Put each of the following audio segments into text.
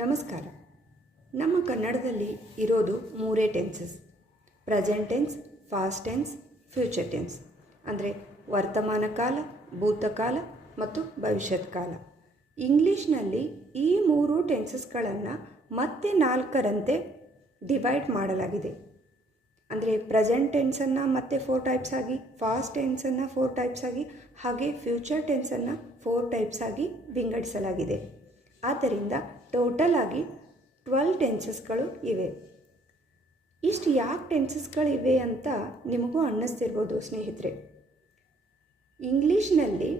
ನಮಸ್ಕಾರ. ನಮ್ಮ ಕನ್ನಡದಲ್ಲಿ ಇರೋದು ಮೂರೇ tenses: present tense, past tense, future tense. ಅಂದರೆ ವರ್ತಮಾನ ಕಾಲ, ಭೂತಕಾಲ ಮತ್ತು ಭವಿಷ್ಯತ್ ಕಾಲ. ಇಂಗ್ಲೀಷ್ನಲ್ಲಿ ಈ ಮೂರು ಟೆನ್ಸಸ್ಗಳನ್ನು ಮತ್ತೆ 4ರಂತೆ ಡಿವೈಡ್ ಮಾಡಲಾಗಿದೆ. ಅಂದರೆ ಪ್ರೆಸೆಂಟ್ ಟೆನ್ಸನ್ನು ಮತ್ತೆ 4 ಟೈಪ್ಸ್ ಆಗಿ, ಫಾಸ್ಟ್ ಟೆನ್ಸನ್ನು 4 ಟೈಪ್ಸ್ ಆಗಿ, ಹಾಗೆ ಫ್ಯೂಚರ್ ಟೆನ್ಸನ್ನು 4 ಟೈಪ್ಸ್ ಆಗಿ ವಿಂಗಡಿಸಲಾಗಿದೆ. ಆದ್ದರಿಂದ ಟೋಟಲ್ ಆಗಿ 12 ಟೆನ್ಸಸ್ಗಳು ಇವೆ. ಇಷ್ಟು ಯಾಕೆ ಟೆನ್ಸಸ್ಗಳಿವೆ ಅಂತ ನಿಮಗೂ ಅನ್ನಿಸ್ತಿರ್ಬೋದು ಸ್ನೇಹಿತರೆ. ಇಂಗ್ಲೀಷ್ನಲ್ಲಿ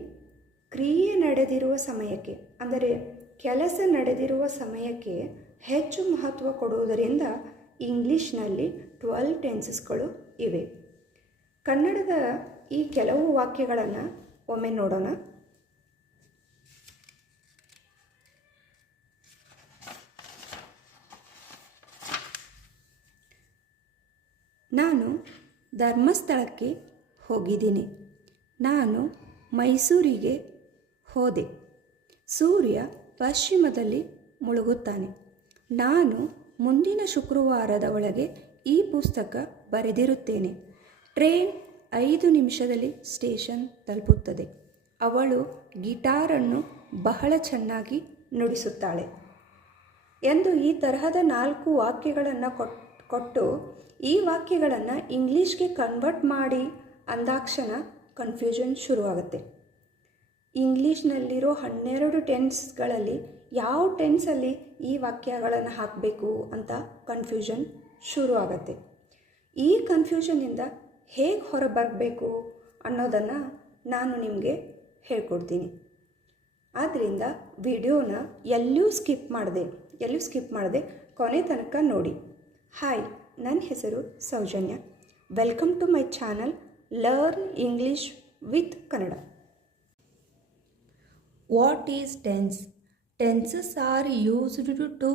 ಕ್ರಿಯೆ ನಡೆದಿರುವ ಸಮಯಕ್ಕೆ, ಅಂದರೆ ಕೆಲಸ ನಡೆದಿರುವ ಸಮಯಕ್ಕೆ ಹೆಚ್ಚು ಮಹತ್ವ ಕೊಡುವುದರಿಂದ ಇಂಗ್ಲೀಷ್ನಲ್ಲಿ 12 ಟೆನ್ಸಸ್ಗಳು ಇವೆ. ಕನ್ನಡದ ಈ ಕೆಲವು ವಾಕ್ಯಗಳನ್ನು ಒಮ್ಮೆ ನೋಡೋಣ. ನಾನು ಧರ್ಮಸ್ಥಳಕ್ಕೆ ಹೋಗಿದ್ದೀನಿ. ನಾನು ಮೈಸೂರಿಗೆ ಹೋದೆ. ಸೂರ್ಯ ಪಶ್ಚಿಮದಲ್ಲಿ ಮುಳುಗುತ್ತಾನೆ. ನಾನು ಮುಂದಿನ ಶುಕ್ರವಾರದ ಒಳಗೆ ಈ ಪುಸ್ತಕ ಬರೆದಿರುತ್ತೇನೆ. ಟ್ರೈನ್ 5 ನಿಮಿಷದಲ್ಲಿ ಸ್ಟೇಷನ್ ತಲುಪುತ್ತದೆ. ಅವಳು ಗಿಟಾರನ್ನು ಬಹಳ ಚೆನ್ನಾಗಿ ನುಡಿಸುತ್ತಾಳೆ ಎಂದು ಈ ತರಹದ 4 ವಾಕ್ಯಗಳನ್ನು ಕೊಟ್ಟು ಈ ವಾಕ್ಯಗಳನ್ನು ಇಂಗ್ಲೀಷ್ಗೆ ಕನ್ವರ್ಟ್ ಮಾಡಿ ಅಂದಾಕ್ಷಣ ಕನ್ಫ್ಯೂಷನ್ ಶುರುವಾಗುತ್ತೆ. ಇಂಗ್ಲೀಷ್ನಲ್ಲಿರೋ 12 ಟೆನ್ಸ್ಗಳಲ್ಲಿ ಯಾವ ಟೆನ್ಸಲ್ಲಿ ಈ ವಾಕ್ಯಗಳನ್ನು ಹಾಕಬೇಕು ಅಂತ ಕನ್ಫ್ಯೂಷನ್ ಶುರುವಾಗುತ್ತೆ. ಈ ಕನ್ಫ್ಯೂಷನ್ನಿಂದ ಹೇಗೆ ಹೊರಬರಬೇಕು ಅನ್ನೋದನ್ನು ನಾನು ನಿಮಗೆ ಹೇಳ್ಕೊಡ್ತೀನಿ. ಆದ್ದರಿಂದ ವಿಡಿಯೋನ ಎಲ್ಲೂ ಸ್ಕಿಪ್ ಮಾಡದೆ ಕೊನೆ ತನಕ ನೋಡಿ. ಹಾಯ್, ನನ್ನ ಹೆಸರು Soujanya. Welcome to my channel learn English with Kannada. What is tense? Tenses are used to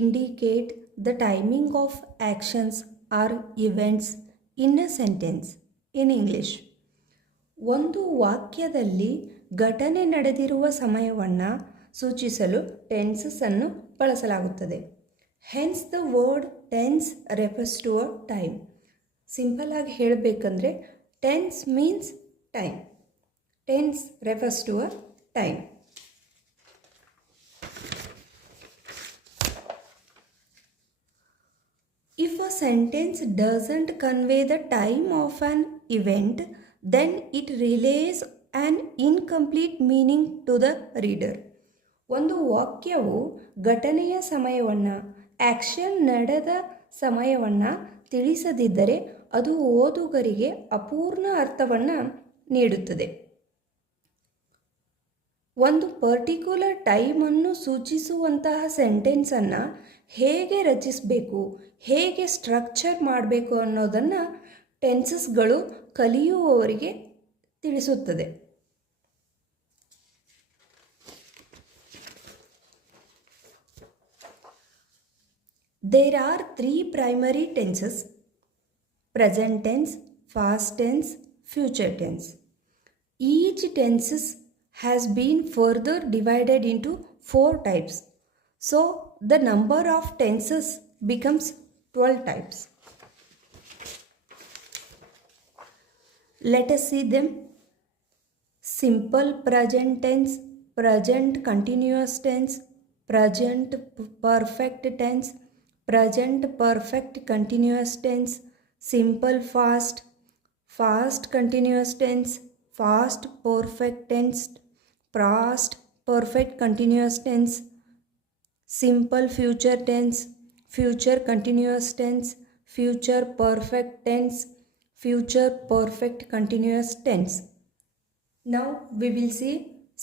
indicate the timing of actions or events in a sentence in English. ಒಂದು ವಾಕ್ಯದಲ್ಲಿ ಘಟನೆ ನಡೆದಿರುವ ಸಮಯವನ್ನು ಸೂಚಿಸಲು ಟೆನ್ಸಸ್ಸನ್ನು ಬಳಸಲಾಗುತ್ತದೆ. Hence the word tense refers to a time. Simple ಆಗಿ ಹೇಳಬೇಕಂದ್ರೆ tense means time. Tense refers to a time. If a sentence doesn't convey the time of an event, then it relays an incomplete meaning to the reader. ಒಂದು ವಾಕ್ಯವು ಘಟನೆಯ ಸಮಯವನ್ನು, action ನಡೆದ ಸಮಯವನ್ನು ತಿಳಿಸದಿದ್ದರೆ ಅದು ಓದುಗರಿಗೆ ಅಪೂರ್ಣ ಅರ್ಥವನ್ನು ನೀಡುತ್ತದೆ. ಒಂದು ಪರ್ಟಿಕ್ಯುಲರ್ ಟೈಮನ್ನು ಸೂಚಿಸುವಂತಹ ಸೆಂಟೆನ್ಸನ್ನು ಹೇಗೆ ರಚಿಸಬೇಕು, ಹೇಗೆ ಸ್ಟ್ರಕ್ಚರ್ ಮಾಡಬೇಕು ಅನ್ನೋದನ್ನು ಟೆನ್ಸಸ್ಗಳು ಕಲಿಯುವವರಿಗೆ ತಿಳಿಸುತ್ತದೆ. There are 3 primary tenses: present tense, past tense, future tense. Each tense has been further divided into 4 types. So the number of tenses becomes 12 types. Let us see them. Simple present tense, present continuous tense, present perfect tense, present perfect continuous tense, simple fast, fast continuous tense, fast perfect tense, past perfect continuous tense, simple future tense, future continuous tense, future perfect tense, future perfect continuous tense. Now we will see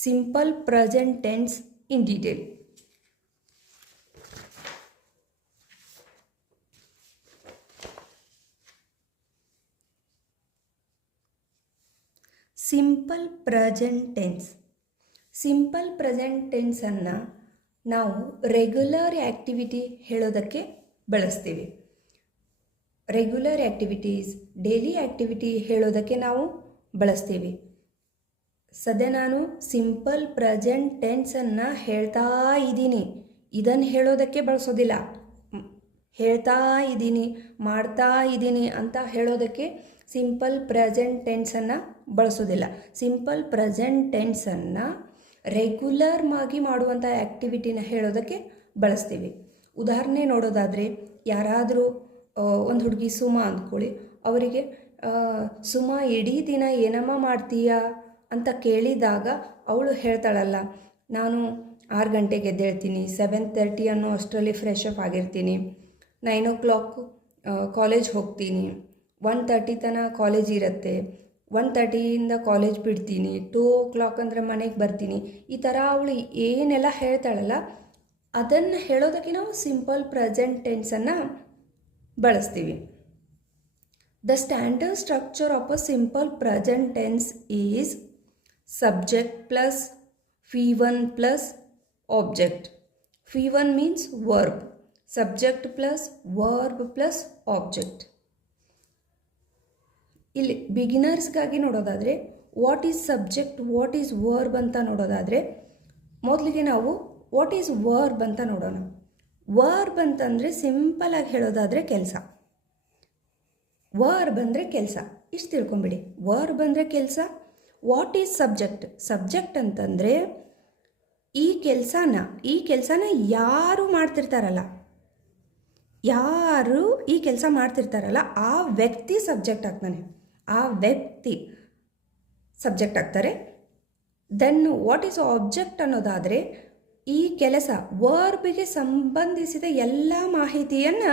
simple present tense in detail. Simple present tense. Simple present tension ನಾವು regular activity ಹೇಳೋದಕ್ಕೆ ಬಳಸ್ತೀವಿ. Regular activities, daily activity ಹೇಳೋದಕ್ಕೆ ನಾವು ಬಳಸ್ತೀವಿ. ಸದ್ಯ ನಾನು simple present tension ಹೇಳ್ತಾ ಇದ್ದೀನಿ. ಇದನ್ನು ಹೇಳೋದಕ್ಕೆ ಬಳಸೋದಿಲ್ಲ. ಹೇಳ್ತಾ ಇದ್ದೀನಿ, ಮಾಡ್ತಾ ಇದ್ದೀನಿ ಅಂತ ಹೇಳೋದಕ್ಕೆ ಸಿಂಪಲ್ ಪ್ರೆಸೆಂಟ್ ಟೆನ್ಸನ್ನು ಬಳಸೋದಿಲ್ಲ. ಸಿಂಪಲ್ ಪ್ರೆಸೆಂಟ್ ಟೆನ್ಸನ್ನು ರೆಗ್ಯುಲರ್ ಆಗಿ ಮಾಡುವಂಥ ಆ್ಯಕ್ಟಿವಿಟಿನ ಹೇಳೋದಕ್ಕೆ ಬಳಸ್ತೀವಿ. ಉದಾಹರಣೆ ನೋಡೋದಾದರೆ, ಯಾರಾದರೂ ಒಂದು ಹುಡುಗಿ ಸುಮಾ ಅಂದ್ಕೊಳ್ಳಿ, ಅವರಿಗೆ ಸುಮಾ ಇಡೀ ದಿನ ಏನಮ್ಮ ಮಾಡ್ತೀಯಾ ಅಂತ ಕೇಳಿದಾಗ ಅವಳು ಹೇಳ್ತಾಳಲ್ಲ, ನಾನು 6 ಗಂಟೆಗೆ ಎದ್ದೇಳ್ತೀನಿ, 7:30 ಅನ್ನೋ ಅಷ್ಟರಲ್ಲಿ ಫ್ರೆಶ್ ಅಪ್ ಆಗಿರ್ತೀನಿ, 9 ಕಾಲೇಜ್ ಹೋಗ್ತೀನಿ, 1:30 ತನಕ ಕಾಲೇಜ್ ಇರುತ್ತೆ, 1:30 ಕಾಲೇಜ್ ಬಿಡ್ತೀನಿ, 2 ಅಂದರೆ ಮನೆಗೆ ಬರ್ತೀನಿ. ಈ ಥರ ಅವಳು ಏನೆಲ್ಲ ಹೇಳ್ತಾಳಲ್ಲ, ಅದನ್ನು ಹೇಳೋದಕ್ಕೆ ನಾವು ಸಿಂಪಲ್ ಪ್ರೆಸೆಂಟ್ ಟೆನ್ಸನ್ನು ಬಳಸ್ತೀವಿ. The standard structure of a simple present tense is subject plus V1 plus object. V1 means verb, subject plus verb plus object. ಇಲ್ಲಿ ಬಿಗಿನರ್ಸ್ಗಾಗಿ ನೋಡೋದಾದರೆ what is subject, what is verb ಅಂತ ನೋಡೋದಾದರೆ, ಮೊದಲಿಗೆ ನಾವು ವಾಟ್ ಈಸ್ ವರ್ಬ್ ಅಂತ ನೋಡೋಣ. Verb ಅಂತಂದರೆ ಸಿಂಪಲಾಗಿ ಹೇಳೋದಾದರೆ ಕೆಲಸ. ವರ್ಬ್ ಅಂದರೆ ಕೆಲಸ, ಇಷ್ಟು ತಿಳ್ಕೊಂಬಿಡಿ. ವರ್ಬ್ ಅಂದರೆ ಕೆಲಸ. ವಾಟ್ ಈಸ್ ಸಬ್ಜೆಕ್ಟ್, ಸಬ್ಜೆಕ್ಟ್ ಅಂತಂದರೆ ಈ ಕೆಲಸನ ಯಾರು ಮಾಡ್ತಿರ್ತಾರಲ್ಲ, ಯಾರು ಈ ಕೆಲಸ ಮಾಡ್ತಿರ್ತಾರಲ್ಲ ಆ ವ್ಯಕ್ತಿ ಸಬ್ಜೆಕ್ಟ್ ಆಗ್ತಾನೆ, ಆ ವ್ಯಕ್ತಿ ಸಬ್ಜೆಕ್ಟ್ ಆಗ್ತಾರೆ. ದೆನ್ ವಾಟ್ ಈಸ್ ಆಬ್ಜೆಕ್ಟ್ ಅನ್ನೋದಾದರೆ ಈ ಕೆಲಸ ವರ್ಬಿಗೆ ಸಂಬಂಧಿಸಿದ ಎಲ್ಲ ಮಾಹಿತಿಯನ್ನು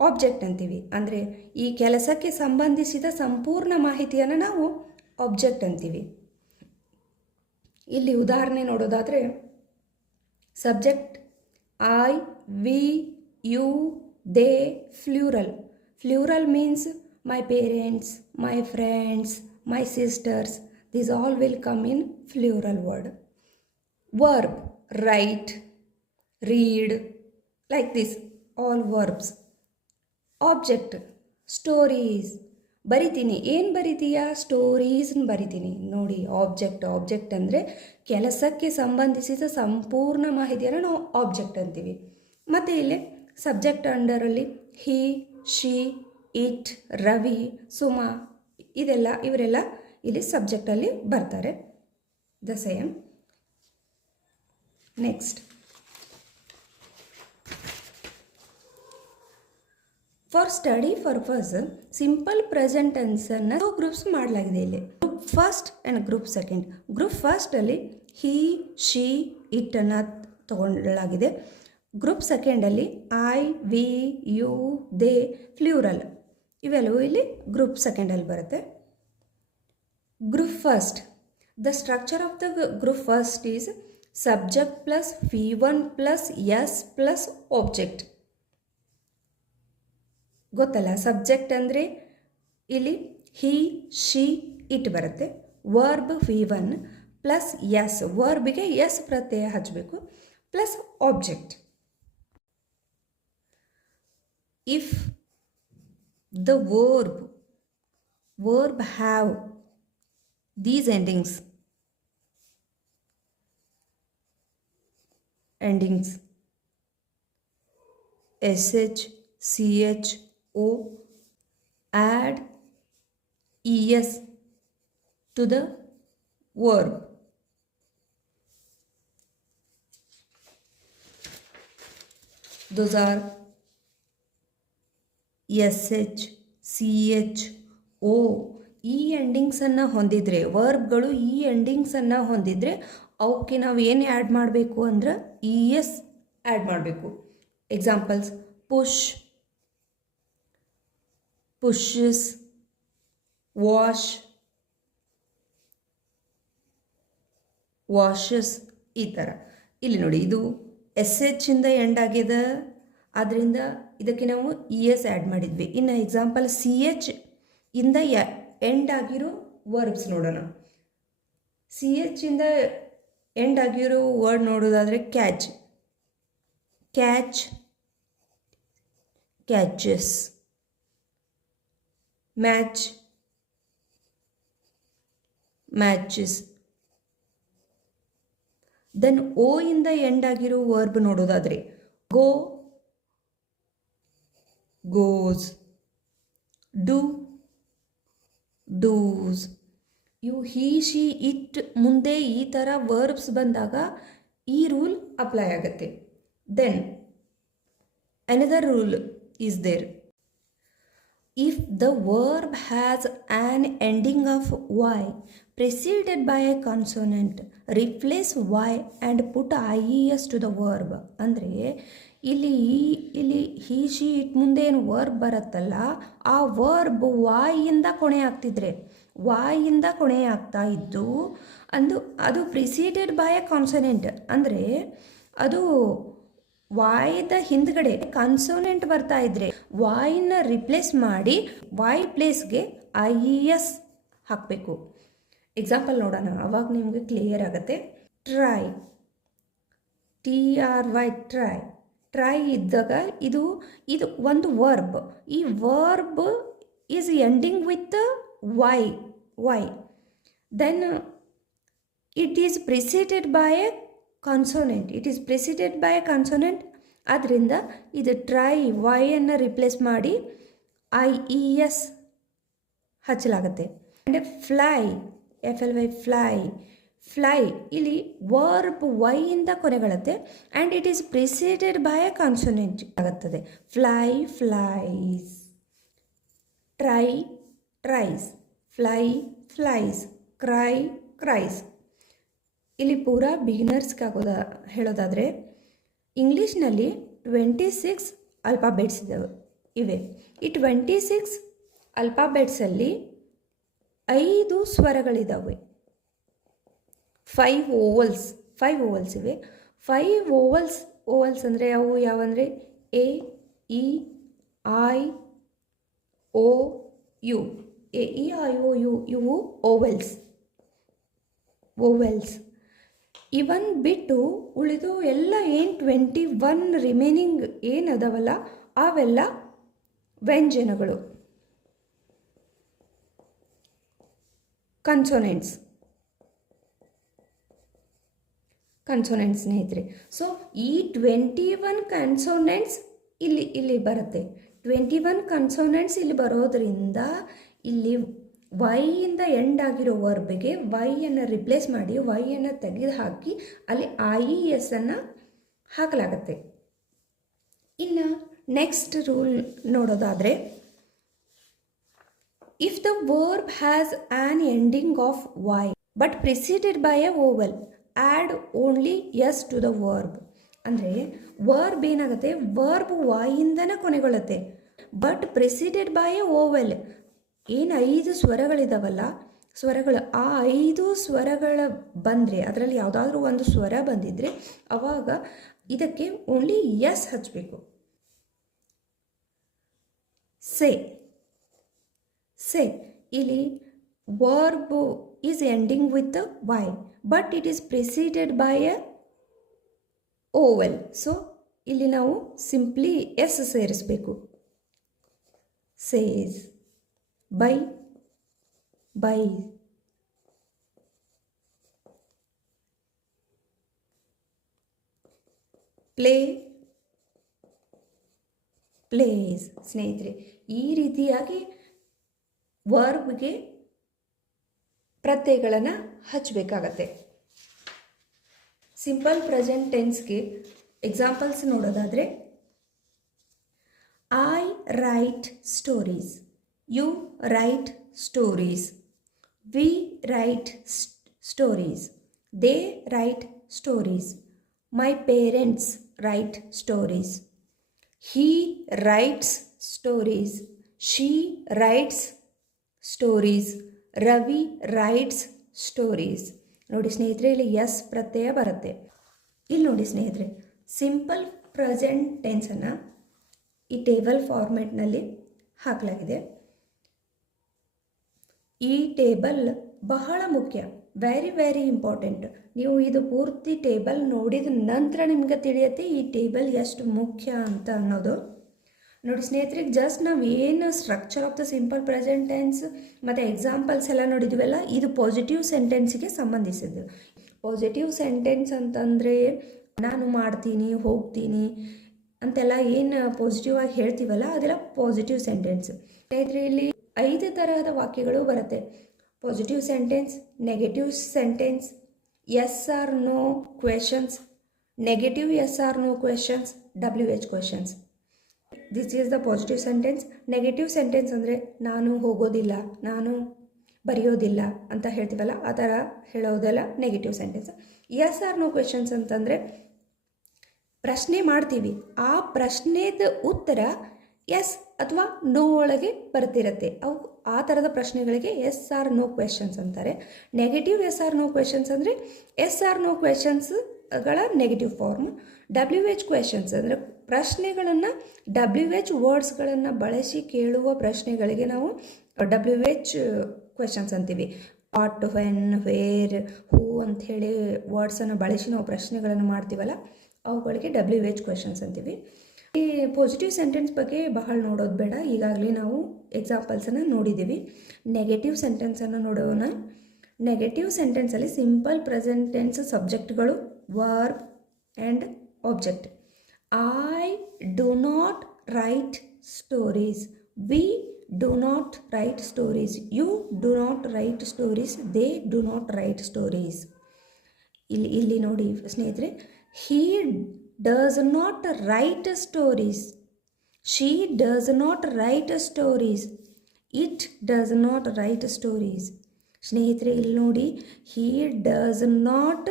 ಆಬ್ಜೆಕ್ಟ್ ಅಂತೀವಿ. ಅಂದರೆ ಈ ಕೆಲಸಕ್ಕೆ ಸಂಬಂಧಿಸಿದ ಸಂಪೂರ್ಣ ಮಾಹಿತಿಯನ್ನು ನಾವು ಆಬ್ಜೆಕ್ಟ್ ಅಂತೀವಿ. ಇಲ್ಲಿ ಉದಾಹರಣೆ ನೋಡೋದಾದರೆ, subject I, we, you, they, plural. Plural means my parents, my friends, my sisters. These all will come in plural word. Verb, write, read, like this, all verbs. Object, stories. ಬರಿತೀನಿ, ಏನು ಬರಿತೀಯಾ, ಸ್ಟೋರೀಸ್ನ ಬರಿತೀನಿ. ನೋಡಿ, object ಅಂದರೆ ಕೆಲಸಕ್ಕೆ ಸಂಬಂಧಿಸಿದ ಸಂಪೂರ್ಣ ಮಾಹಿತಿಯನ್ನು ನಾವು ಆಬ್ಜೆಕ್ಟ್ ಅಂತೀವಿ. ಮತ್ತು ಇಲ್ಲಿ ಸಬ್ಜೆಕ್ಟ್ ಅಂಡರಲ್ಲಿ he, she, it, Ravi, Suma ಇವರೆಲ್ಲ ಇಲ್ಲಿ ಸಬ್ಜೆಕ್ಟಲ್ಲಿ ಬರ್ತಾರೆ. The same. Next, for study purpose simple present ಟೆನ್ಸನ್ನು ಗ್ರೂಪ್ಸ್ ಮಾಡಲಾಗಿದೆ. ಇಲ್ಲಿ group first and group second. Group ಫಸ್ಟಲ್ಲಿ ಹಿ, ಶಿ, ಇಟ್ ಅನ್ನು ತಗೊಳ್ಳಲಾಗಿದೆ. ಗ್ರೂಪ್ ಸೆಕೆಂಡಲ್ಲಿ I, we, you, they, plural ಇವೆಲ್ಲವೂ ಇಲ್ಲಿ ಗ್ರೂಪ್ ಸೆಕೆಂಡಲ್ಲಿ ಬರುತ್ತೆ. Group first. The structure of the group first is subject plus V1 plus S plus object. ಗೊತ್ತಲ್ಲ, subject ಅಂದರೆ ಇಲ್ಲಿ ಹಿ, ಶಿ, ಇಟ್ ಬರುತ್ತೆ. ವರ್ಬ್ V1 ಪ್ಲಸ್ ಎಸ್, ವರ್ಬಿಗೆ S ಪ್ರತ್ಯಯ ಹಚ್ಚಬೇಕು, plus object. If the verb have these endings sh, ch, o, add es to the verb. Those are sh, ch, o. ಈ ಎಂಡಿಂಗ್ಸನ್ನು ಹೊಂದಿದರೆ, ವರ್ಬ್ಗಳು ಈ ಎಂಡಿಂಗ್ಸನ್ನು ಹೊಂದಿದರೆ ಅವಕ್ಕೆ ನಾವು ಏನು ಆ್ಯಡ್ ಮಾಡಬೇಕು ಅಂದ್ರೆ es ಆ್ಯಡ್ ಮಾಡಬೇಕು. ಎಕ್ಸಾಂಪಲ್ಸ್: ಪುಷ್, ಪುಷಸ್, ವಾಶ್, ವಾಷಸ್, ಈ ಥರ. ಇಲ್ಲಿ ನೋಡಿ, ಇದು sh ಇಂದ ಎಂಡ್ ಆಗಿದೆ, ಆದ್ದರಿಂದ ಇದಕ್ಕೆ ನಾವು es ಆ್ಯಡ್ ಮಾಡಿದ್ವಿ. ಇನ್ನು ಎಕ್ಸಾಂಪಲ್ ch ಇಂದ ಎಂಡ್ ಆಗಿರೋ ವರ್ಬ್ಸ್ ನೋಡೋಣ. ch ಇಂದ ಎಂಡ್ ಆಗಿರೋ ವರ್ಡ್ ನೋಡೋದಾದರೆ catch, catches, match, matches, then O ಇಂದ ಎಂಡ್ ಆಗಿರೋ ವರ್ಬ್ ನೋಡೋದಾದರೆ ಗೋ, ಗೋಸ್, ಡು, ಡೂಸ್. ಇವು ಹಿ, ಶಿ, ಇಟ್ ಮುಂದೆ ಈ ಥರ ವರ್ಬ್ಸ್ ಬಂದಾಗ ಈ ರೂಲ್ ಅಪ್ಲೈ ಆಗುತ್ತೆ. Then another rule is there. If the verb has an ending of y preceded by a consonant, replace y and put ies to the verb. ಅಂದರೆ ಇಲ್ಲಿ he, she, it ಮುಂದೆ ಏನು verb ಬರುತ್ತಲ್ಲ, ಆ verb ವಾಯಿಂದ ಕೊನೆ ಆಗ್ತಿದ್ರೆ, ವಾಯಿಂದ ಕೊನೆ ಆಗ್ತಾ ಇದ್ದು ಅದು ಪ್ರಿಸೀಡೆಡ್ ಬೈ ಎ ಕಾನ್ಸನೆಂಟ್, ಅಂದರೆ ಅದು ವಾಯ್ದ ಹಿಂದ್ಗಡೆ ಕನ್ಸೋನೆಂಟ್ ಬರ್ತಾ ಇದ್ರೆ ವಾಯ್ನ ರಿಪ್ಲೇಸ್ ಮಾಡಿ ವಾಯ್ ಪ್ಲೇಸ್ಗೆ IES ಹಾಕಬೇಕು. ಎಕ್ಸಾಂಪಲ್ ನೋಡೋಣ, ಅವಾಗ ನಿಮಗೆ ಕ್ಲಿಯರ್ ಆಗುತ್ತೆ. Try, TRY, try. ಟ್ರೈ ಇದ್ದಾಗ ಇದು ಒಂದು ವರ್ಬ್. ಈ verb is ending with Y. Then it is preceded by a consonant. ಆದ್ದರಿಂದ ಇದು ಟ್ರೈ ವೈಯನ್ನು ರಿಪ್ಲೇಸ್ ಮಾಡಿ IES ಹಚ್ಚಲಾಗುತ್ತೆ. ಆ್ಯಂಡ್ ಫ್ಲೈ, FLY, ಫ್ಲೈ ಇಲ್ಲಿ ವರ್ಬ್ ವೈಯಿಂದ ಕೊನೆಗೊಳ್ಳುತ್ತೆ and it is preceded by a consonant ಆಗುತ್ತದೆ. Fly, flies. Try, tries. Fly, flies. Cry, cries. ಇಲ್ಲಿ ಪೂರಾ ಬಿಗಿನರ್ಸ್ಗೆ ಹೇಳೋದಾದರೆ ಇಂಗ್ಲೀಷ್ನಲ್ಲಿ 26 ಅಲ್ಫಾಬೆಟ್ಸ್ ಇವೆ. ಈ 26 ಅಲ್ಫಾಬೆಟ್ಸಲ್ಲಿ 5 ಸ್ವರಗಳಿದ್ದಾವೆ, 5 ಓವಲ್ಸ್ ಇವೆ. 5 ಓವಲ್ಸ್ ಅಂದರೆ ಅವು ಯಾವಂದರೆ A, E, I, O, U. A, E, I, O, U ಇವು ಓವೆಲ್ಸ್. ಇವನ್ ಬಿಟ್ಟು ಉಳಿದು ಎಲ್ಲ ಏನು 21 ರಿಮೈನಿಂಗ್ ಏನದವಲ್ಲ ಅವೆಲ್ಲ ವ್ಯಂಜನಗಳು, ಕನ್ಸೋನೆಂಟ್ಸ್ ಸ್ನೇಹಿತರೆ. ಸೊ ಈ 21 ಕನ್ಸೋನೆಂಟ್ಸ್ ಇಲ್ಲಿ ಬರುತ್ತೆ. 21 ಕನ್ಸೋನೆಂಟ್ಸ್ ಇಲ್ಲಿ ಬರೋದ್ರಿಂದ ಇಲ್ಲಿ ವೈಯಿಂದ ಎಂಡ್ ಆಗಿರೋ ವರ್ಬಿಗೆ ವೈಯನ್ನು ರಿಪ್ಲೇಸ್ ಮಾಡಿ ವೈಯನ್ನು ತೆಗೆದು ಹಾಕಿ ಅಲ್ಲಿ IES ಅನ್ನು ಹಾಕಲಾಗುತ್ತೆ. ಇನ್ನು ನೆಕ್ಸ್ಟ್ ರೂಲ್ ನೋಡೋದಾದರೆ, if the verb has an ending of Y but preceded by a vowel add only S to the verb. ಅಂದರೆ ವರ್ಬ್ ಏನಾಗುತ್ತೆ, ವರ್ಬ್ ವಾಯಿಂದನೇ ಕೊನೆಗೊಳ್ಳುತ್ತೆ, but preceded by a vowel. ಏನು 5 ಸ್ವರಗಳಿದಾವಲ್ಲ, ಆ 5 ಸ್ವರಗಳ ಬಂದರೆ ಅದರಲ್ಲಿ ಯಾವುದಾದ್ರೂ ಒಂದು ಸ್ವರ ಬಂದಿದ್ದರೆ ಅವಾಗ ಇದಕ್ಕೆ ಓನ್ಲಿ ಎಸ್ ಹಚ್ಚಬೇಕು. ಸೇ ಇಲ್ಲಿ verb is ending with Y but it is preceded by a vowel. So ಇಲ್ಲಿ ನಾವು ಸಿಂಪ್ಲಿ ಎಸ್ ಸೇರಿಸಬೇಕು. Says, buy, plays. ಸ್ನೇಹಿತರೆ, ಈ ರೀತಿಯಾಗಿ ವರ್ಬ್ಗೆ ಪ್ರತ್ಯಯಗಳನ್ನು ಹಚ್ಚಬೇಕಾಗತ್ತೆ. ಸಿಂಪಲ್ ಪ್ರೆಸೆಂಟ್ ಟೆನ್ಸ್ಗೆ ಎಕ್ಸಾಂಪಲ್ಸ್ ನೋಡೋದಾದರೆ, I write stories, you write stories, we write stories, they write stories, my parents write stories, he writes stories, she writes stories, Ravi writes stories. ನೋಡಿ ಸ್ನೇಹಿತರೆ, ಇಲ್ಲಿ ಎಸ್ ಪ್ರತ್ಯಯ ಬರುತ್ತೆ. ಇಲ್ಲಿ ನೋಡಿ ಸ್ನೇಹಿತರೆ, ಸಿಂಪಲ್ ಪ್ರೆಸೆಂಟ್ ಟೆನ್ಸನ್ನು ಈ ಟೇಬಲ್ ಫಾರ್ಮೆಟ್ನಲ್ಲಿ ಹಾಕಲಾಗಿದೆ. ಈ ಟೇಬಲ್ ಬಹಳ ಮುಖ್ಯ, ವೆರಿ ಇಂಪಾರ್ಟೆಂಟ್. ನೀವು ಇದು ಪೂರ್ತಿ ಟೇಬಲ್ ನೋಡಿದ ನಂತರ ನಿಮಗೆ ತಿಳಿಯುತ್ತೆ ಈ ಟೇಬಲ್ ಎಷ್ಟು ಮುಖ್ಯ ಅಂತ ಅನ್ನೋದು. ನೋಡಿ ಸ್ನೇಹಿತರೆ, ಜಸ್ಟ್ ನಾವು ಏನು structure of the simple present tense ಮತ್ತು ಎಕ್ಸಾಂಪಲ್ಸ್ ಎಲ್ಲ ನೋಡಿದ್ವಲ್ಲ, ಇದು ಪಾಸಿಟಿವ್ ಸೆಂಟೆನ್ಸಿಗೆ ಸಂಬಂಧಿಸಿದ್ದು. ಪಾಸಿಟಿವ್ ಸೆಂಟೆನ್ಸ್ ಅಂತಂದರೆ ನಾನು ಮಾಡ್ತೀನಿ, ಹೋಗ್ತೀನಿ ಅಂತೆಲ್ಲ ಏನು ಪಾಸಿಟಿವ್ ಆಗಿ ಹೇಳ್ತೀವಲ್ಲ ಅದೆಲ್ಲ ಪಾಸಿಟಿವ್ ಸೆಂಟೆನ್ಸ್. ಸ್ನೇಹಿತರೆ, ಇಲ್ಲಿ 5 ತರಹದ ವಾಕ್ಯಗಳು ಬರುತ್ತೆ. Positive sentence, negative sentence, yes or no questions, negative yes or no questions, WH questions. This is the positive sentence. Negative sentence ಅಂದರೆ ನಾನು ಹೋಗೋದಿಲ್ಲ, ನಾನು ಬರೆಯೋದಿಲ್ಲ ಅಂತ ಹೇಳ್ತೀವಲ್ಲ ಆ ಥರ ಹೇಳೋದೆಲ್ಲ negative sentence. Yes or no questions ಅಂತಂದರೆ ಪ್ರಶ್ನೆ ಮಾಡ್ತೀವಿ, ಆ ಪ್ರಶ್ನೆದ ಉತ್ತರ ಎಸ್ ಅಥವಾ ನೋ ಒಳಗೆ ಬರ್ತಿರತ್ತೆ. ಅವು ಆ ಥರದ ಪ್ರಶ್ನೆಗಳಿಗೆ ಎಸ್ ಆರ್ ನೋ ಕ್ವೆಶನ್ಸ್ ಅಂತಾರೆ. Negative yes or no questions ಅಂದರೆ ಎಸ್ ಆರ್ ನೋ ಕ್ವೆಶನ್ಸ್ಗಳ ನೆಗೆಟಿವ್ ಫಾರ್ಮ್. WH ಕ್ವೆಶನ್ಸ್ ಅಂದರೆ ಪ್ರಶ್ನೆಗಳನ್ನು WH ವರ್ಡ್ಸ್ಗಳನ್ನು ಬಳಸಿ ಕೇಳುವ ಪ್ರಶ್ನೆಗಳಿಗೆ ನಾವು WH ಕ್ವೆಶನ್ಸ್ ಅಂತೀವಿ. ವಾಟ್, ವೆನ್, ವೇರ್, ಹೂ ಅಂಥೇಳಿ ವರ್ಡ್ಸನ್ನು ಬಳಸಿ ನಾವು ಪ್ರಶ್ನೆಗಳನ್ನು ಮಾಡ್ತೀವಲ್ಲ ಅವುಗಳಿಗೆ WH ಕ್ವೆಶನ್ಸ್ ಅಂತೀವಿ. ಈ ಪಾಸಿಟಿವ್ ಸೆಂಟೆನ್ಸ್ ಬಗ್ಗೆ ಬಹಳ ನೋಡೋದು ಬೇಡ, ಈಗಾಗಲೇ ನಾವು ಎಕ್ಸಾಂಪಲ್ಸನ್ನು ನೋಡಿದ್ದೀವಿ. ನೆಗೆಟಿವ್ ಸೆಂಟೆನ್ಸನ್ನು ನೋಡೋಣ. ನೆಗೆಟಿವ್ ಸೆಂಟೆನ್ಸಲ್ಲಿ ಸಿಂಪಲ್ ಪ್ರೆಸೆಂಟ್ ಟೆನ್ಸ್ ಸಬ್ಜೆಕ್ಟ್ಗಳು verb and object. I do not write stories, we do not write stories, you do not write stories, they do not write stories. ಇಲ್ಲಿ ನೋಡಿ ಸ್ನೇಹಿತರೆ, he does not write stories, she does not write stories, it does not write stories. ಸ್ನೇಹಿತರೆ, ಇಲ್ಲಿ ನೋಡಿ, he does not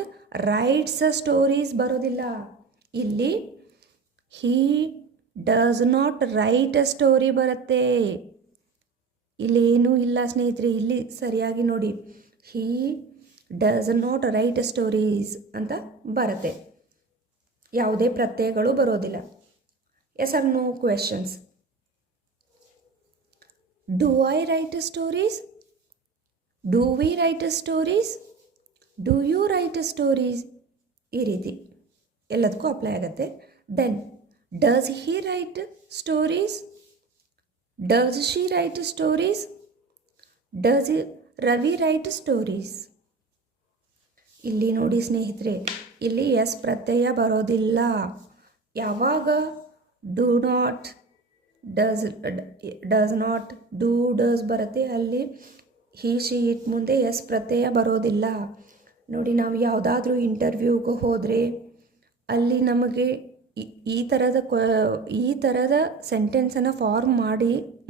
writes stories ಬರೋದಿಲ್ಲ. ಇಲ್ಲಿ he does not write a story ಬರುತ್ತೆ. ಇಲ್ಲಿ ಏನೂ ಇಲ್ಲ ಸ್ನೇಹಿತರೆ, ಇಲ್ಲಿ ಸರಿಯಾಗಿ ನೋಡಿ, he does not write stories ಅಂತ ಬರುತ್ತೆ. ಯಾವುದೇ ಪ್ರತ್ಯಯಗಳು ಬರೋದಿಲ್ಲ. Yes or no questions. Do I write stories, do we write stories, do you write stories, ಈ ರೀತಿ ಎಲ್ಲದಕ್ಕೂ ಅಪ್ಲೈ ಆಗುತ್ತೆ. Then does he write stories, does she write stories, does Ravi write stories. ಇಲ್ಲಿ ನೋಡಿ ಸ್ನೇಹಿತರೆ, ಇಲ್ಲಿ ಎಸ್ ಪ್ರತ್ಯಯ ಬರೋದಿಲ್ಲ. ಯಾವಾಗ do not, does not, do, does ಬರುತ್ತೆ, ಅಲ್ಲಿ ಹಿ, ಶಿ, ಇಟ್ ಮುಂದೆ ಎಸ್ ಪ್ರತ್ಯಯ ಬರೋದಿಲ್ಲ. ನೋಡಿ, ನಾವು ಯಾವುದಾದ್ರೂ ಇಂಟರ್ವ್ಯೂಗೆ ಹೋದರೆ ಅಲ್ಲಿ ನಮಗೆ ಈ ಥರದ ಸೆಂಟೆನ್ಸನ್ನು ಫಾರ್ಮ್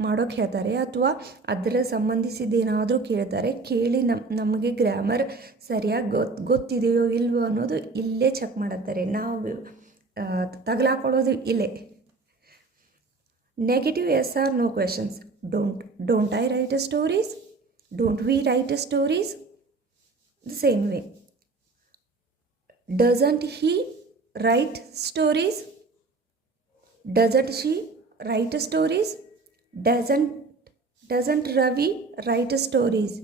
ಮಾಡೋಕ್ಕೆ ಹೇಳ್ತಾರೆ, ಅಥವಾ ಅದರ ಸಂಬಂಧಿಸಿದ್ದೇನಾದರೂ ಕೇಳ್ತಾರೆ. ಕೇಳಿ ನಮಗೆ ಗ್ರಾಮರ್ ಸರಿಯಾಗಿ ಗೊತ್ತಿದೆಯೋ ಇಲ್ವೋ ಅನ್ನೋದು ಇಲ್ಲೇ ಚೆಕ್ ಮಾಡುತ್ತಾರೆ. ನಾವು ತಗಲಾಕೊಳ್ಳೋದು ಇಲ್ಲೇ. Negative yes or no questions. Don't I write stories, don't we write stories, the same way. Doesn't he write stories, doesn't she write stories, doesn't Ravi write stories.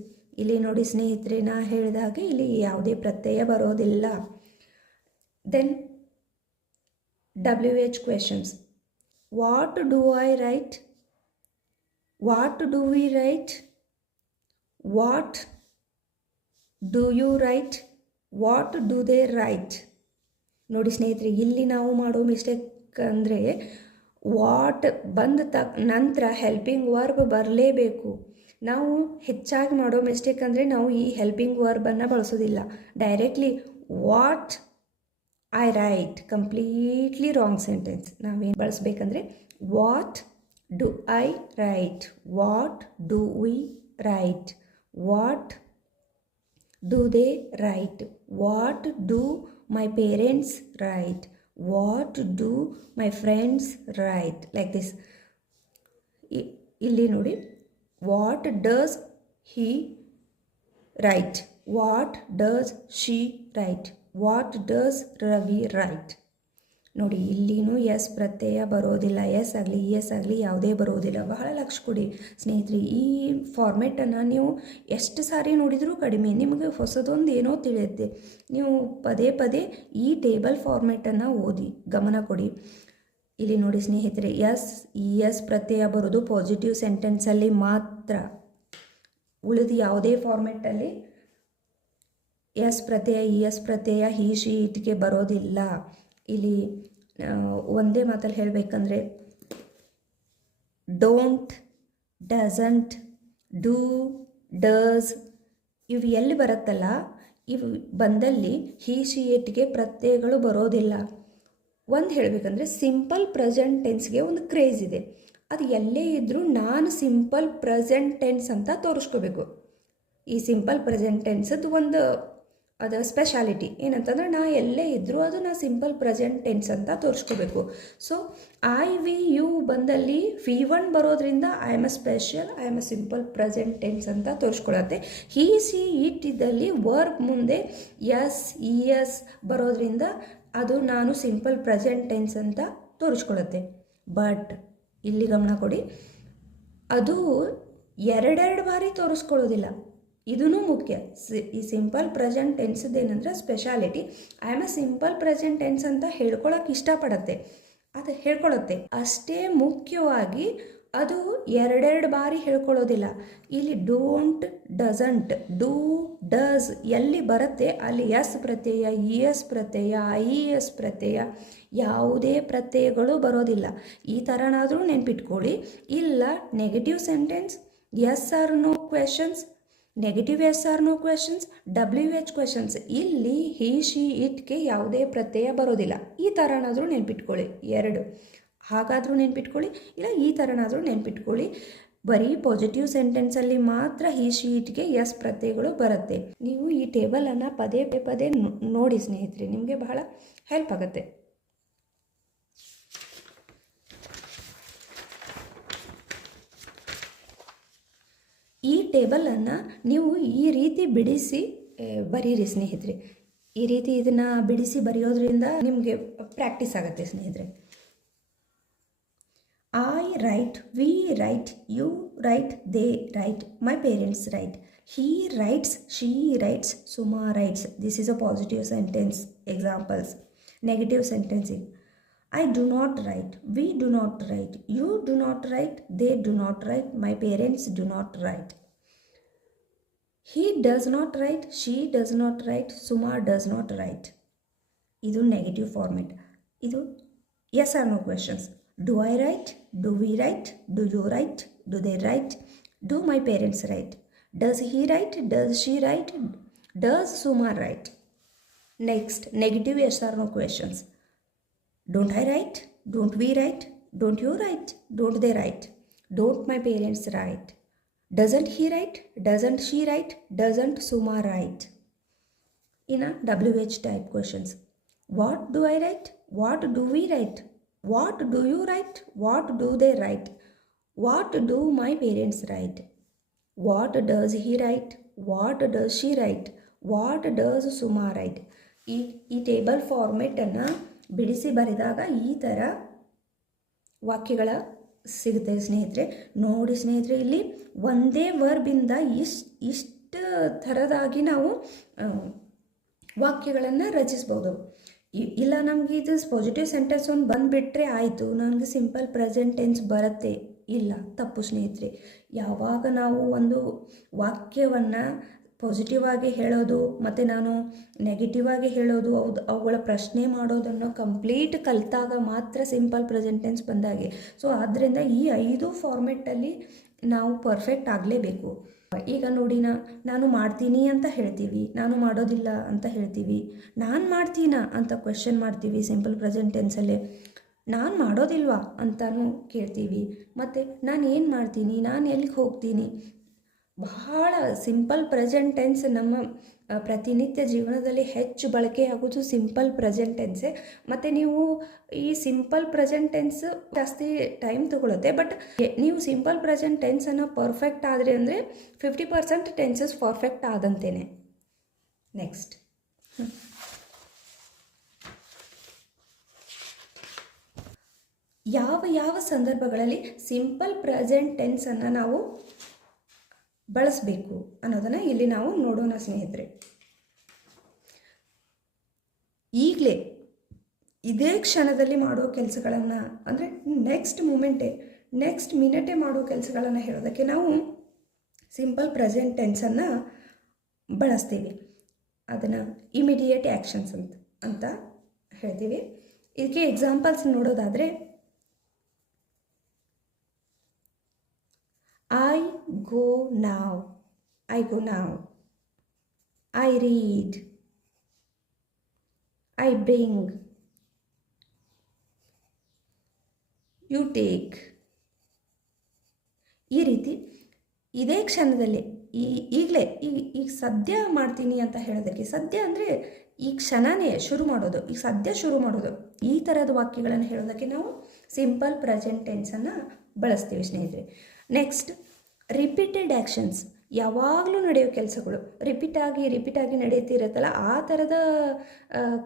ಇಲ್ಲಿ ನೋಡಿ ಸ್ನೇಹಿತರೆ, ನಾ ಹೇಳಿದ ಹಾಗೆ ಇಲ್ಲಿ ಯಾವುದೇ ಪ್ರತ್ಯಯ ಬರೋದಿಲ್ಲ. Then WH questions. What do I write, what do we write, what do you write, what do they write. ನೋಡಿ ಸ್ನೇಹಿತರೆ, ಇಲ್ಲಿ ನಾವು ಮಾಡೋ ಮಿಸ್ಟೇಕ್ ಅಂದರೆ ವಾಟ್ ಬಂದ ನಂತರ ಹೆಲ್ಪಿಂಗ್ ವರ್ಬ್ ಬರಲೇಬೇಕು. ನಾವು ಹೆಚ್ಚಾಗಿ ಮಾಡೋ ಮಿಸ್ಟೇಕ್ ಅಂದರೆ ನಾವು ಈ ಹೆಲ್ಪಿಂಗ್ ವರ್ಬನ್ನು ಬಳಸೋದಿಲ್ಲ. Directly what I write, completely wrong sentence. ನಾವೇನು ಬಳಸಬೇಕಂದ್ರೆ what do I write, what do we write, what do they write, what do my parents write, what do my friends write, like this. ಇಲ್ಲಿ ನೋಡಿ, what does he write, what does she write, what does Ravi write. ನೋಡಿ, ಇಲ್ಲಿನೂ S ಪ್ರತ್ಯಯ ಬರೋದಿಲ್ಲ. S ಆಗಲಿ E S ಆಗಲಿ ಯಾವುದೇ ಬರೋದಿಲ್ಲ. ಬಹಳ ಲಕ್ಷ ಕೊಡಿ ಸ್ನೇಹಿತರೆ. ಈ ಫಾರ್ಮೆಟನ್ನು ನೀವು ಎಷ್ಟು ಸಾರಿ ನೋಡಿದರೂ ಕಡಿಮೆ, ನಿಮಗೆ ಹೊಸದೊಂದು ಏನೋ ತಿಳಿಯುತ್ತೆ. ನೀವು ಪದೇ ಪದೇ ಈ ಟೇಬಲ್ ಫಾರ್ಮೆಟನ್ನು ಓದಿ ಗಮನ ಕೊಡಿ. ಇಲ್ಲಿ ನೋಡಿ ಸ್ನೇಹಿತರೆ, ಎಸ್ ಇ ಎಸ್ ಪ್ರತ್ಯಯ ಬರೋದು ಪಾಸಿಟಿವ್ ಸೆಂಟೆನ್ಸಲ್ಲಿ ಮಾತ್ರ. ಉಳಿದು ಯಾವುದೇ ಫಾರ್ಮೆಟಲ್ಲಿ ಎಸ್ ಪ್ರತ್ಯಯ ಇ ಎಸ್ ಪ್ರತ್ಯಯ ಹಿ ಶಿ ಇಟ್ಗೆ ಬರೋದಿಲ್ಲ. ಇಲ್ಲಿ ಒಂದೇ ಮಾತಲ್ಲಿ ಹೇಳಬೇಕಂದ್ರೆ ಡೋಂಟ್, ಡಸಂಟ್, ಡೂ, ಡಸ್ ಇವು ಎಲ್ಲಿ ಬರುತ್ತಲ್ಲ ಇವು ಬಂದಲ್ಲಿ ಹಿ ಶಿ ಇಟ್ಗೆ ಪ್ರತ್ಯಯಗಳು ಬರೋದಿಲ್ಲ. ಒಂದು ಹೇಳಬೇಕಂದ್ರೆ ಸಿಂಪಲ್ ಪ್ರೆಸೆಂಟ್ ಟೆನ್ಸ್ಗೆ ಒಂದು ಕ್ರೇಜ್ ಇದೆ. ಅದು ಎಲ್ಲೇ ಇದ್ದರೂ ನಾನು ಸಿಂಪಲ್ ಪ್ರೆಸೆಂಟ್ ಟೆನ್ಸ್ ಅಂತ ತೋರಿಸ್ಕೋಬೇಕು. ಈ ಸಿಂಪಲ್ ಪ್ರೆಸೆಂಟ್ ಟೆನ್ಸದ್ದು ಒಂದು ಅದು ಸ್ಪೆಷಾಲಿಟಿ ಏನಂತಂದ್ರೆ ನಾ ಎಲ್ಲೇ ಇದ್ದರೂ ಅದು ನಾ ಸಿಂಪಲ್ ಪ್ರೆಸೆಂಟ್ ಟೆನ್ಸ್ ಅಂತ ತೋರಿಸ್ಕೋಬೇಕು. ಸೊ ಐ ವಿ ಯು ಬಂದಲ್ಲಿ V1 ಬರೋದ್ರಿಂದ I am a special, I am a simple present tense ಅಂತ ತೋರಿಸ್ಕೊಳತ್ತೆ. ಹಿ ಸಿ ಇಟ್ ಇದ್ದಲ್ಲಿ ವರ್ಬ್ ಮುಂದೆ ಎಸ್ ಇ ಎಸ್ ಬರೋದ್ರಿಂದ ಅದು ನಾನು ಸಿಂಪಲ್ ಪ್ರೆಸೆಂಟ್ ಟೆನ್ಸ್ ಅಂತ ತೋರಿಸ್ಕೊಳತ್ತೆ. ಬಟ್ ಇಲ್ಲಿ ಗಮನ ಕೊಡಿ, ಅದು ಎರಡೆರಡು ಬಾರಿ ತೋರಿಸ್ಕೊಳ್ಳೋದಿಲ್ಲ. ಇದೂ ಮುಖ್ಯ. ಈ ಸಿಂಪಲ್ ಪ್ರೆಸೆಂಟ್ ಟೆನ್ಸ್ದೇನೆಂದ್ರೆ speciality I am a simple present tense ಅಂತ ಹೇಳ್ಕೊಳಕ್ಕೆ ಇಷ್ಟಪಡತ್ತೆ, ಅದು ಹೇಳ್ಕೊಳತ್ತೆ. ಅಷ್ಟೇ ಮುಖ್ಯವಾಗಿ ಅದು ಎರಡೆರಡು ಬಾರಿ ಹೇಳ್ಕೊಳ್ಳೋದಿಲ್ಲ. ಇಲ್ಲಿ ಡೋಂಟ್, ಡಸಂಟ್, ಡೂ, ಡಸ್ ಎಲ್ಲಿ ಬರುತ್ತೆ ಅಲ್ಲಿ ಎಸ್ ಪ್ರತ್ಯಯ, ಇ ಎಸ್ ಪ್ರತ್ಯಯ, ಐ ಎಸ್ ಪ್ರತ್ಯಯ ಯಾವುದೇ ಪ್ರತ್ಯಯಗಳು ಬರೋದಿಲ್ಲ. ಈ ಥರನಾದರೂ ನೆನ್ಪಿಟ್ಕೊಳ್ಳಿ. ಇಲ್ಲ negative sentence, yes or no questions, negative yes or no questions, WH questions, ಇಲ್ಲಿ ಹಿ ಶಿ ಇಟ್ಗೆ ಯಾವುದೇ ಪ್ರತ್ಯಯ ಬರೋದಿಲ್ಲ. ಈ ಥರನಾದರೂ ನೆನ್ಪಿಟ್ಕೊಳ್ಳಿ. ಎರಡು ಹಾಗಾದರೂ ನೆನ್ಪಿಟ್ಕೊಳ್ಳಿ, ಇಲ್ಲ ಈ ಥರನಾದರೂ ನೆನ್ಪಿಟ್ಕೊಳ್ಳಿ. ಬರೀ ಪಾಸಿಟಿವ್ ಸೆಂಟೆನ್ಸಲ್ಲಿ ಮಾತ್ರ ಹಿ ಶಿ ಇಟ್ಗೆ ಎಸ್ ಪ್ರತ್ಯಯಗಳು ಬರುತ್ತೆ. ನೀವು ಈ ಟೇಬಲನ್ನು ಪದೇ ಪದೇ ನೋಡಿ ಸ್ನೇಹಿತರೆ, ನಿಮಗೆ ಬಹಳ ಹೆಲ್ಪ್ ಆಗುತ್ತೆ. ಈ ಟೇಬಲನ್ನು ನೀವು ಈ ರೀತಿ ಬಿಡಿಸಿ ಬರೀರಿ ಸ್ನೇಹಿತರೆ. ಈ ರೀತಿ ಇದನ್ನು ಬಿಡಿಸಿ ಬರೆಯೋದ್ರಿಂದ ನಿಮಗೆ ಪ್ರಾಕ್ಟೀಸ್ ಆಗುತ್ತೆ ಸ್ನೇಹಿತರೆ. I write, we write, you write, they write, my parents write, he writes, she writes, Suma writes. This is a positive sentence. Examples. Negative sentencing. I do not write, we do not write, you do not write, they do not write, my parents do not write. He does not write, she does not write, Suma does not write. Idu negative format. Idu yes or no questions. Do I write? Do we write? Do you write? Do they write? Do my parents write? Does he write? Does she write? Does Suma write? Next, negative yes or no questions. Don't I write? Don't we write? Don't you write? Don't they write? Don't my parents write? Doesn't he write? Doesn't she write? Doesn't Suma write? In a WH type questions. What do I write? What do we write? What do you write? What do they write? What do my parents write? What does he write? What does she write? What does Suma write? ಈ table ಫಾರ್ಮೆಟನ್ನು ಬಿಡಿಸಿ ಬರೆದಾಗ ಈ ಥರ ವಾಕ್ಯಗಳ ಸಿಗುತ್ತೆ ಸ್ನೇಹಿತರೆ. ನೋಡಿ ಸ್ನೇಹಿತರೆ, ಇಲ್ಲಿ ಒಂದೇ ವರ್ಬಿಂದ ಇಷ್ಟು ಥರದಾಗಿ ನಾವು ವಾಕ್ಯಗಳನ್ನು ರಚಿಸ್ಬೋದು. ಇಲ್ಲ ನಮಗೆ ಇದು ಪಾಸಿಟಿವ್ ಸೆಂಟೆನ್ಸ್ ಒಂದು ಬಂದುಬಿಟ್ರೆ ಆಯಿತು, ನನಗೆ ಸಿಂಪಲ್ ಪ್ರೆಸೆಂಟ್ ಟೆನ್ಸ್ ಬರುತ್ತೆ. ಇಲ್ಲ, ತಪ್ಪು ಸ್ನೇಹಿತರೆ. ಯಾವಾಗ ನಾವು ಒಂದು ವಾಕ್ಯವನ್ನು ಪಾಸಿಟಿವ್ ಆಗಿ ಹೇಳೋದು ಮತ್ತು ನಾನು ನೆಗೆಟಿವ್ ಆಗಿ ಹೇಳೋದು, ಅವುಗಳ ಪ್ರಶ್ನೆ ಮಾಡೋದನ್ನು ಕಂಪ್ಲೀಟ್ ಕಲಿತಾಗ ಮಾತ್ರ ಸಿಂಪಲ್ ಪ್ರೆಸೆಂಟ್ ಟೆನ್ಸ್ ಬಂದಾಗೆ. ಸೊ ಆದ್ದರಿಂದ ಈ 5 ಫಾರ್ಮೆಟಲ್ಲಿ ನಾವು ಪರ್ಫೆಕ್ಟ್ ಆಗಲೇಬೇಕು. ಈಗ ನೋಡಿ, ನಾನು ಮಾಡ್ತೀನಿ ಅಂತ ಹೇಳ್ತೀವಿ, ನಾನು ಮಾಡೋದಿಲ್ಲ ಅಂತ ಹೇಳ್ತೀವಿ, ನಾನು ಮಾಡ್ತೀನಾ ಅಂತ ಕ್ವೆಶ್ಚನ್ ಮಾಡ್ತೀವಿ ಸಿಂಪಲ್ ಪ್ರೆಸೆಂಟ್ ಟೆನ್ಸಲ್ಲೇ, ನಾನು ಮಾಡೋದಿಲ್ವಾ ಅಂತಲೂ ಕೇಳ್ತೀವಿ, ಮತ್ತು ನಾನು ಏನು ಮಾಡ್ತೀನಿ, ನಾನು ಎಲ್ಲಿಗೆ ಹೋಗ್ತೀನಿ. ಬಹಳ ಸಿಂಪಲ್ ಪ್ರೆಸೆಂಟ್ ಟೆನ್ಸ್ ನಮ್ಮ ಪ್ರತಿನಿತ್ಯ ಜೀವನದಲ್ಲಿ ಹೆಚ್ಚು ಬಳಕೆಯಾಗೋದು ಸಿಂಪಲ್ ಪ್ರೆಸೆಂಟ್ ಟೆನ್ಸೇ. ಮತ್ತು ನೀವು ಈ ಸಿಂಪಲ್ ಪ್ರೆಸೆಂಟ್ ಟೆನ್ಸ್ ಜಾಸ್ತಿ ಟೈಮ್ ತಗೊಳುತ್ತೆ. ಬಟ್ ನೀವು ಸಿಂಪಲ್ ಪ್ರೆಸೆಂಟ್ ಟೆನ್ಸನ್ನು ಪರ್ಫೆಕ್ಟ್ ಆದರೆ ಅಂದರೆ 50% ಟೆನ್ಸಸ್ ಪರ್ಫೆಕ್ಟ್ ಆದಂತೇನೆ. ನೆಕ್ಸ್ಟ್, ಯಾವ ಸಂದರ್ಭಗಳಲ್ಲಿ ಸಿಂಪಲ್ ಪ್ರೆಸೆಂಟ್ ಟೆನ್ಸನ್ನು ನಾವು ಬಳಸಬೇಕು ಅನ್ನೋದನ್ನು ಇಲ್ಲಿ ನಾವು ನೋಡೋಣ ಸ್ನೇಹಿತರೆ. ಈಗಲೇ ಇದೇ ಕ್ಷಣದಲ್ಲಿ ಮಾಡೋ ಕೆಲಸಗಳನ್ನು, ಅಂದರೆ ನೆಕ್ಸ್ಟ್ ಮಿನಿಟೇ ಮಾಡೋ ಕೆಲಸಗಳನ್ನು ಹೇಳೋದಕ್ಕೆ ನಾವು ಸಿಂಪಲ್ ಪ್ರೆಸೆಂಟ್ ಟೆನ್ಸನ್ನು ಬಳಸ್ತೀವಿ. ಅದನ್ನು ಇಮಿಡಿಯೇಟ್ ಆ್ಯಕ್ಷನ್ಸ್ ಅಂತ ಹೇಳ್ತೀವಿ. ಇದಕ್ಕೆ ಎಕ್ಸಾಂಪಲ್ಸ್ ನೋಡೋದಾದರೆ I go now, I go now, I read, I bring, you take. ಈ ರೀತಿ ಇದೇ ಕ್ಷಣದಲ್ಲಿ ಈಗಲೇ ಈಗ ಸದ್ಯ ಮಾಡ್ತೀನಿ ಅಂತ ಹೇಳೋದಕ್ಕೆ, ಸದ್ಯ ಅಂದರೆ ಈ ಕ್ಷಣನೇ ಶುರು ಮಾಡೋದು, ಈಗ ಸದ್ಯ ಶುರು ಮಾಡೋದು, ಈ ಥರದ ವಾಕ್ಯಗಳನ್ನು ಹೇಳೋದಕ್ಕೆ ನಾವು ಸಿಂಪಲ್ ಪ್ರೆಸೆಂಟ್ ಟೆನ್ಸನ್ನು ಬಳಸ್ತೀವಿ ಸ್ನೇಹಿತರೆ. ನೆಕ್ಸ್ಟ್ ರಿಪೀಟೆಡ್ ಆ್ಯಕ್ಷನ್ಸ್, ಯಾವಾಗಲೂ ನಡೆಯೋ ಕೆಲಸಗಳು ರಿಪೀಟ್ ಆಗಿ ನಡೆಯುತ್ತಿರುತ್ತಲ್ಲ, ಆ ಥರದ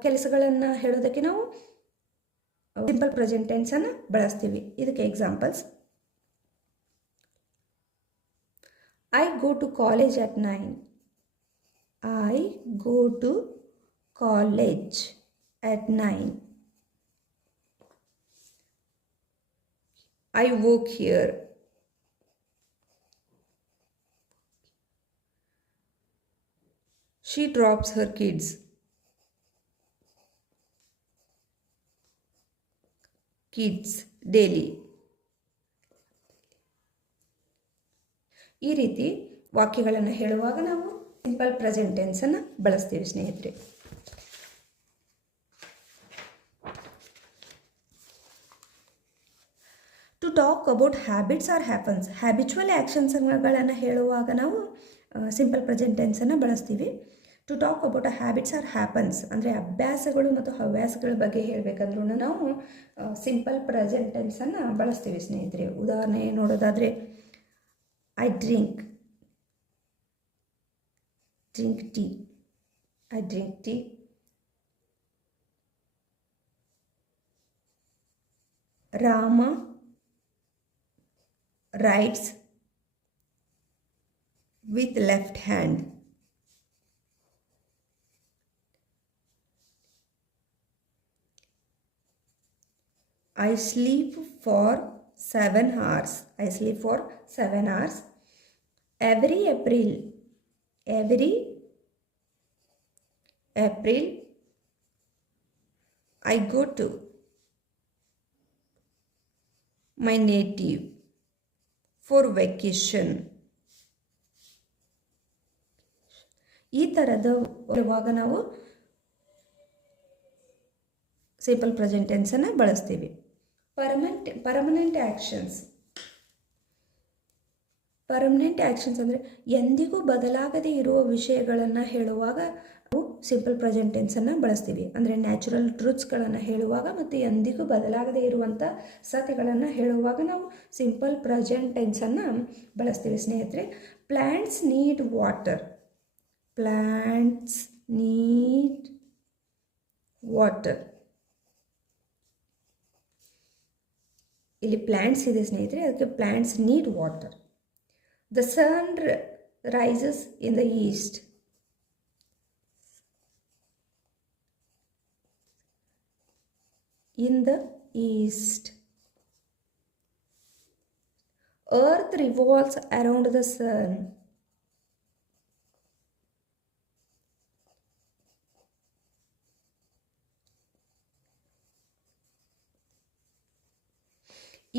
ಕೆಲಸಗಳನ್ನು ಹೇಳೋದಕ್ಕೆ ನಾವು ಸಿಂಪಲ್ ಪ್ರೆಸೆಂಟ್ ಟೆನ್ಸನ್ನು ಬಳಸ್ತೀವಿ. ಇದಕ್ಕೆ examples: I go to college at 9. I go to college at 9. I work here. She drops her kids. Daily. ಈ ರೀತಿ ವಾಕ್ಯಗಳನ್ನು ಹೇಳುವಾಗ ನಾವು ಸಿಂಪಲ್ ಪ್ರೆಸೆಂಟ್ ಟೆನ್ಸನ್ನು ಬಳಸ್ತೀವಿ ಸ್ನೇಹಿತರೆ. To talk about habits or happens, habitual ಆ್ಯಕ್ಷನ್ಸ್ಗಳನ್ನು ಹೇಳುವಾಗ ನಾವು ಸಿಂಪಲ್ ಪ್ರೆಸೆಂಟ್ ಟೆನ್ಸನ್ನು ಬಳಸ್ತೀವಿ. To talk about habits or happens ಅಂದರೆ ಅಭ್ಯಾಸಗಳು ಮತ್ತು ಹವ್ಯಾಸಗಳ ಬಗ್ಗೆ ಹೇಳಬೇಕಂದ್ರೂ ನಾವು ಸಿಂಪಲ್ ಪ್ರೆಸೆಂಟ್ ಟೆನ್ಸನ್ನು ಬಳಸ್ತೀವಿ ಸ್ನೇಹಿತರೆ. ಉದಾಹರಣೆ ನೋಡೋದಾದರೆ I drink tea. I drink tea. Rama writes with left hand. I sleep for 7 hours. I sleep for 7 hours. Every April, I go to my native for vacation. ಈ ಥರದ ಇರುವಾಗ ನಾವು ಸಿಂಪಲ್ ಪ್ರೆಸೆಂಟ್ ಟೆನ್ಸನ್ನು ಬಳಸ್ತೀವಿ. ಪರ್ಮನೆಂಟ್ ಆ್ಯಕ್ಷನ್ಸ್ ಅಂದರೆ ಎಂದಿಗೂ ಬದಲಾಗದೇ ಇರುವ ವಿಷಯಗಳನ್ನು ಹೇಳುವಾಗ ನಾವು ಸಿಂಪಲ್ ಪ್ರೆಸೆಂಟ್ ಟೆನ್ಸನ್ನು ಬಳಸ್ತೀವಿ. ಅಂದರೆ ನ್ಯಾಚುರಲ್ ಟ್ರೂತ್ಸ್ಗಳನ್ನು ಹೇಳುವಾಗ ಮತ್ತು ಎಂದಿಗೂ ಬದಲಾಗದೇ ಇರುವಂಥ ಸತ್ಯಗಳನ್ನು ಹೇಳುವಾಗ ನಾವು ಸಿಂಪಲ್ ಪ್ರೆಸೆಂಟ್ ಟೆನ್ಸನ್ನು ಬಳಸ್ತೀವಿ ಸ್ನೇಹಿತರೆ. Plants need water. ಇಲ್ಲಿ ಪ್ಲ್ಯಾಂಟ್ಸ್ ಇದೆ ಸ್ನೇಹಿತರೆ, ಅದಕ್ಕೆ plants need water. The sun rises in the east. Earth revolves around the sun.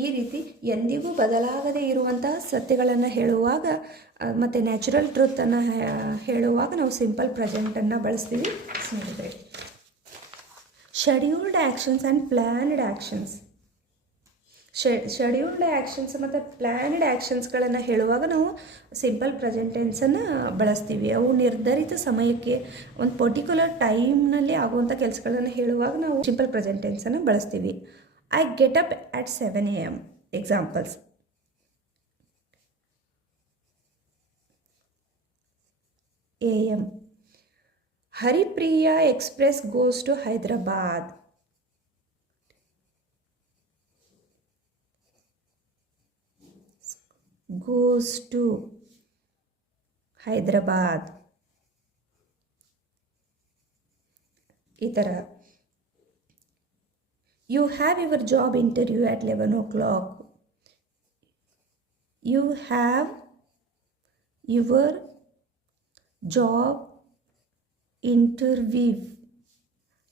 ಈ ರೀತಿ ಎಂದಿಗೂ ಬದಲಾಗದೇ ಇರುವಂತಹ ಸತ್ಯಗಳನ್ನು ಹೇಳುವಾಗ ಮತ್ತು ನ್ಯಾಚುರಲ್ ಟ್ರೂತನ್ನು ಹೇಳುವಾಗ ನಾವು ಸಿಂಪಲ್ ಪ್ರೆಸೆಂಟನ್ನು ಬಳಸ್ತೀವಿ ಸ್ನೇಹಿತರೆ. Scheduled actions and planned actions. Scheduled actions ಮತ್ತು ಪ್ಲ್ಯಾನ್ಡ್ ಆ್ಯಕ್ಷನ್ಸ್ಗಳನ್ನು ಹೇಳುವಾಗ ನಾವು ಸಿಂಪಲ್ ಪ್ರೆಸೆಂಟ್ ಟೆನ್ಸನ್ನು ಬಳಸ್ತೀವಿ. ಅವು ನಿರ್ಧರಿತ ಸಮಯಕ್ಕೆ ಒಂದು ಪರ್ಟಿಕ್ಯುಲರ್ ಟೈಮ್ನಲ್ಲಿ ಆಗುವಂಥ ಕೆಲಸಗಳನ್ನು ಹೇಳುವಾಗ ನಾವು ಸಿಂಪಲ್ ಪ್ರೆಸೆಂಟ್ ಟೆನ್ಸನ್ನು ಬಳಸ್ತೀವಿ. I get up at 7 a.m. Examples: a.m. Haripriya Express goes to Hyderabad. ಈ ಥರ. You have your job interview at 11 o'clock. You have your job interview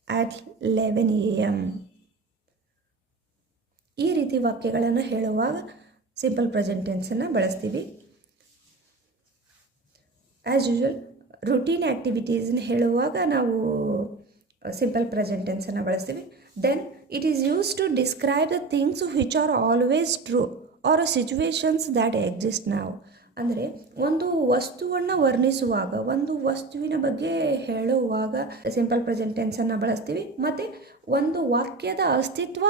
at 11 a.m. ಈ ರೀತಿ ವಾಕ್ಯಗಳನ್ನು ಹೇಳುವಾಗ ಸಿಂಪಲ್ ಪ್ರೆಸೆಂಟ್ ಟೆನ್ಸನ್ನು ಬಳಸ್ತೀವಿ. ಆ್ಯಸ್ ಯೂಶುವಲ್ ರುಟೀನ್ ಆ್ಯಕ್ಟಿವಿಟೀಸನ್ನ ಹೇಳುವಾಗ ನಾವು ಸಿಂಪಲ್ ಪ್ರೆಸೆಂಟ್ ಟೆನ್ಸನ್ನು ಬಳಸ್ತೀವಿ. Then it is use to describe the things which are always true or situations that exist ನಾವು. ಅಂದರೆ ಒಂದು ವಸ್ತುವನ್ನು ವರ್ಣಿಸುವಾಗ, ಒಂದು ವಸ್ತುವಿನ ಬಗ್ಗೆ ಹೇಳುವಾಗ ಸಿಂಪಲ್ ಪ್ರೆಸೆಂಟ್ ಟೆನ್ಸನ್ನು ಬಳಸ್ತೀವಿ. ಮತ್ತು ಒಂದು ವಾಕ್ಯದ ಅಸ್ತಿತ್ವ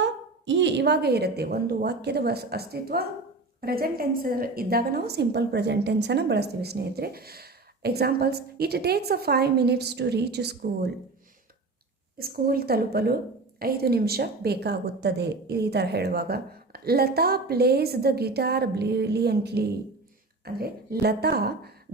ಇವಾಗ ಇರುತ್ತೆ. ಒಂದು ವಾಕ್ಯದ ಅಸ್ತಿತ್ವ ಪ್ರೆಸೆಂಟ್ ಟೆನ್ಸ್ ಇದ್ದಾಗ ನಾವು ಸಿಂಪಲ್ ಪ್ರೆಸೆಂಟ್ ಟೆನ್ಸನ್ನು ಬಳಸ್ತೀವಿ ಸ್ನೇಹಿತರೆ. Examples: it takes 5 minutes to reach school. School ತಲುಪಲು 5 ನಿಮಿಷ ಬೇಕಾಗುತ್ತದೆ. ಈ ಥರ ಹೇಳುವಾಗ Lata plays the guitar brilliantly. ಅಂದರೆ ಲತಾ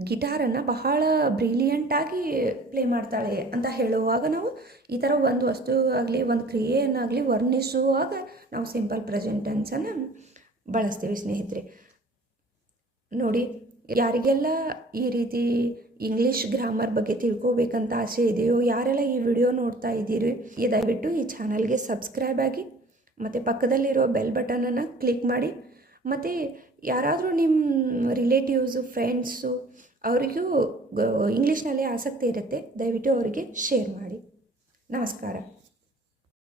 ಗಿಟಾರನ್ನು ಬಹಳ ಬ್ರಿಲಿಯಂಟಾಗಿ ಪ್ಲೇ ಮಾಡ್ತಾಳೆ ಅಂತ ಹೇಳುವಾಗ ನಾವು ಈ ಥರ ಒಂದು ವಸ್ತು ಆಗಲಿ ಒಂದು ಕ್ರಿಯೆಯನ್ನಾಗಲಿ ವರ್ಣಿಸುವಾಗ ನಾವು ಸಿಂಪಲ್ ಪ್ರೆಸೆಂಟ್ ಟೆನ್ಸನ್ನು ಬಳಸ್ತೀವಿ ಸ್ನೇಹಿತರೆ. ನೋಡಿ, ಯಾರಿಗೆಲ್ಲ ಈ ರೀತಿ ಇಂಗ್ಲೀಷ್ ಗ್ರಾಮರ್ ಬಗ್ಗೆ ತಿಳ್ಕೋಬೇಕಂತ ಆಸೆ ಇದೆಯೋ, ಯಾರೆಲ್ಲ ಈ ವಿಡಿಯೋ ನೋಡ್ತಾ ಇದ್ದೀರಿ, ದಯವಿಟ್ಟು ಈ ಚಾನಲ್ಗೆ ಸಬ್ಸ್ಕ್ರೈಬ್ ಆಗಿ ಮತ್ತು ಪಕ್ಕದಲ್ಲಿರೋ ಬೆಲ್ ಬಟನನ್ನು ಕ್ಲಿಕ್ ಮಾಡಿ. ಮತ್ತು ಯಾರಾದರೂ ನಿಮ್ಮ ರಿಲೇಟಿವ್ಸು, ಫ್ರೆಂಡ್ಸು ಅವರಿಗೂ ಇಂಗ್ಲೀಷ್ನಲ್ಲಿ ಆಸಕ್ತಿ ಇರುತ್ತೆ, ದಯವಿಟ್ಟು ಅವರಿಗೆ ಶೇರ್ ಮಾಡಿ. ನಮಸ್ಕಾರ.